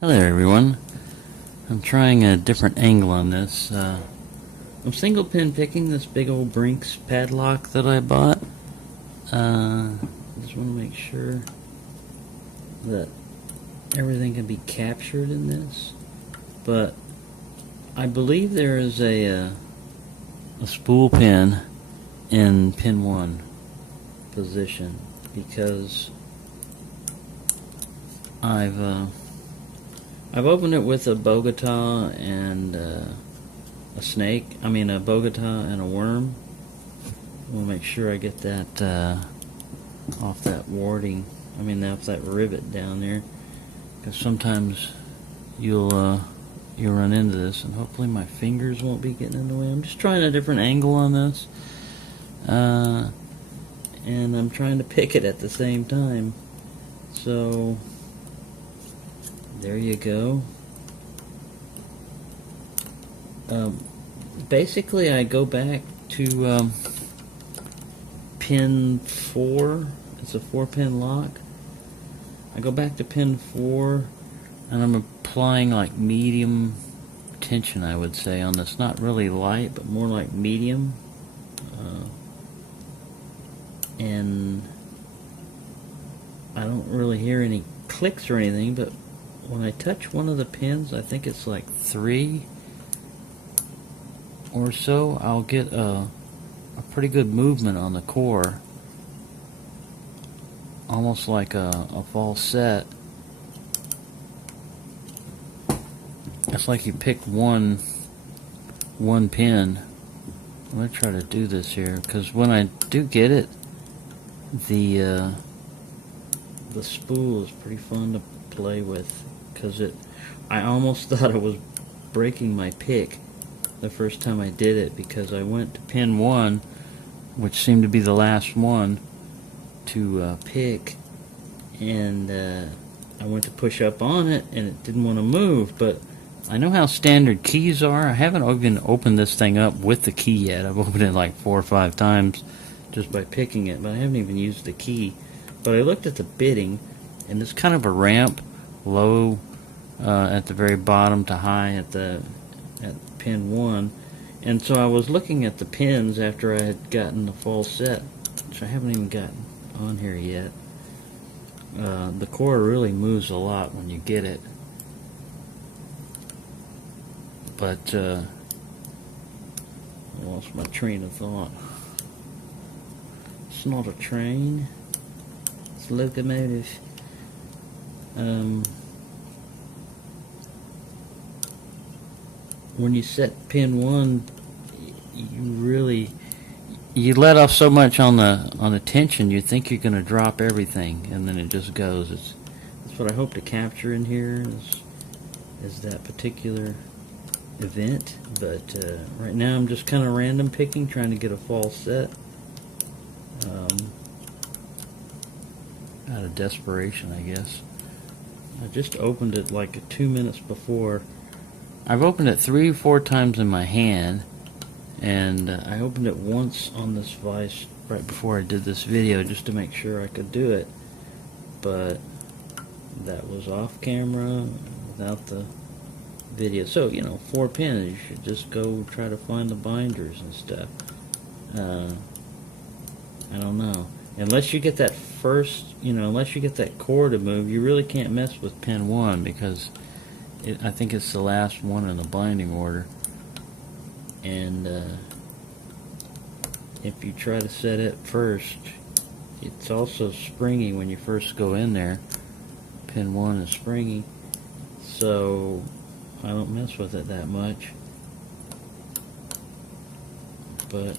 Hello everyone. I'm trying a different angle on this. I'm single pin picking this big old Brinks padlock that I bought. Just want to make sure that everything can be captured in this. But I believe there is a spool pin in pin 1 position because I've opened it with a Bogota and a Bogota and a worm. We'll make sure I get that off that warding. Off that rivet down there, because sometimes you'll run into this, and hopefully my fingers won't be getting in the way. I'm just trying a different angle on this, and I'm trying to pick it at the same time. So there you go. Basically, I go back to pin 4. It's a 4-pin lock. I go back to pin 4, and I'm applying like medium tension, I would say, on this. Not really light, but more like medium. And I don't really hear any clicks or anything, but when I touch one of the pins, I think it's like 3 or so, I'll get a pretty good movement on the core, almost like a false set. It's like you pick one pin. I'm going to try to do this here, because when I do get it, the spool is pretty fun to play with, because I almost thought I was breaking my pick the first time I did it, because I went to pin 1, which seemed to be the last one to pick, and I went to push up on it and it didn't want to move. But I know how standard keys are. I haven't even opened this thing up with the key yet. I've opened it like 4 or 5 times just by picking it, but I haven't even used the key. But I looked at the bitting, and it's kind of a ramp, low at the very bottom to high at pin 1. And so I was looking at the pins after I had gotten the full set, which I haven't even gotten on here yet. The core really moves a lot when you get it, but I lost my train of thought. It's not a train, it's a locomotive. When you set pin 1, you let off so much on the tension, you think you're going to drop everything, and then it just goes. That's what I hope to capture in here is that particular event. But right now I'm just kind of random picking, trying to get a false set. Out of desperation, I guess. I just opened it like 2 minutes before. I've opened it 3 or 4 times in my hand, and I opened it once on this vise right before I did this video just to make sure I could do it, but that was off camera without the video. So 4 pins, you should just go try to find the binders and stuff. I don't know, unless you get that unless you get that core to move, you really can't mess with pin 1, because I think it's the last one in the binding order, and if you try to set it first, it's also springy when you first go in there. Pin 1 is springy, so I don't mess with it that much. But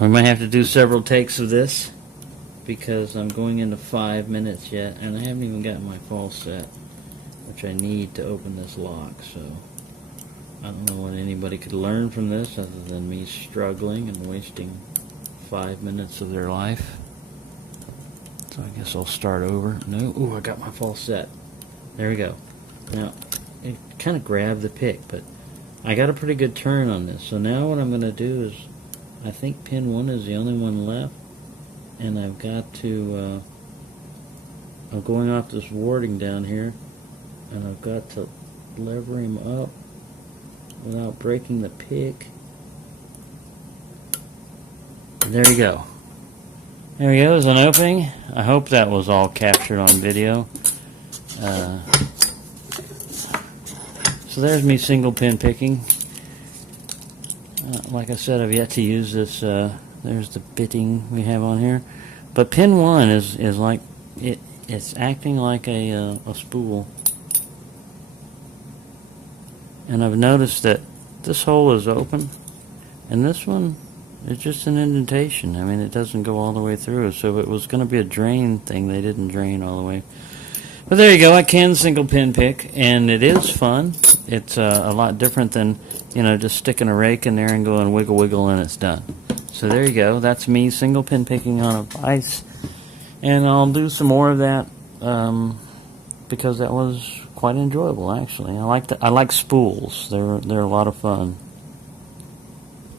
we might have to do several takes of this, because I'm going into 5 minutes yet, and I haven't even gotten my false set, which I need to open this lock. So I don't know what anybody could learn from this other than me struggling and wasting 5 minutes of their life. So I guess I'll start over. No, ooh, I got my false set. There we go. Now, it kind of grabbed the pick, but I got a pretty good turn on this. So now what I'm going to do is, I think pin 1 is the only one left, and I've got to I'm going off this warding down here, and I've got to lever him up without breaking the pick. There you go. There we go, there's an opening. I hope that was all captured on video. So there's me single pin picking. Like I said, I've yet to use this. There's the bitting we have on here. But pin 1 is like, it's acting like a spool. And I've noticed that this hole is open, and this one is just an indentation. I mean, it doesn't go all the way through. So if it was going to be a drain thing, they didn't drain all the way. But there you go. I can single pin pick, and it is fun. It's a lot different than, you know, just sticking a rake in there and going wiggle wiggle and it's done. So there you go. That's me single pin picking on a vise, and I'll do some more of that because that was quite enjoyable actually. I like spools. They're a lot of fun.